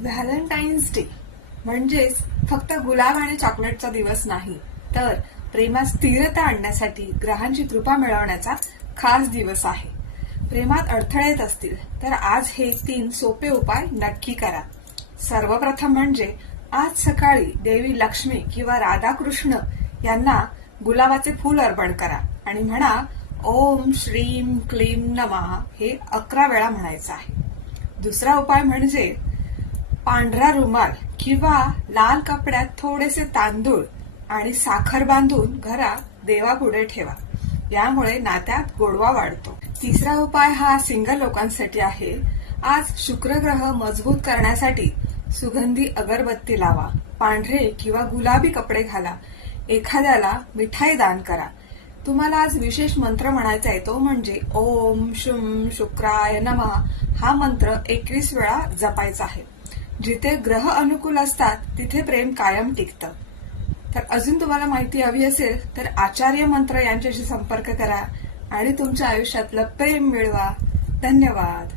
Valentine's day म्हणजेच फक्त गुलाब आणि चॉकलेटचा दिवस नाही, तर प्रेमात स्थिरता आणण्यासाठी ग्रहांची कृपा मिळवण्याचा खास दिवस आहे. प्रेमात अडथळे येत असतील तर आज हे 3 सोपे उपाय नक्की करा. सर्वप्रथम म्हणजे आज सकाळी देवी लक्ष्मी किंवा राधाकृष्ण यांना गुलाबाचे फूल अर्पण करा आणि म्हणा ओम श्रीम क्लीम नमः हे 11 वेळा म्हणायचं आहे. दुसरा उपाय म्हणजे पांढरा रुमाल किंवा लाल कपड्यात थोडेसे तांदूळ आणि साखर बांधून घरात देवापुढे ठेवा. यामुळे नात्यात गोडवा वाढतो. तिसरा उपाय हा सिंगल लोकांसाठी आहे. आज शुक्र ग्रह मजबूत करण्यासाठी सुगंधी अगरबत्ती लावा, पांढरे किंवा गुलाबी कपडे घाला, एखाद्याला मिठाई दान करा. तुम्हाला आज विशेष मंत्र म्हणायचा आहे, तो म्हणजे ओम शुम शुक्राय नमः हा मंत्र 21 वेळा जपायचा आहे. जिथे ग्रह अनुकूल असतात तिथे प्रेम कायम टिकतं. तर अजून तुम्हाला माहिती हवी असेल तर आचार्य मंत्र यांच्याशी संपर्क करा आणि तुमच्या आयुष्यातलं प्रेम मिळवा. धन्यवाद.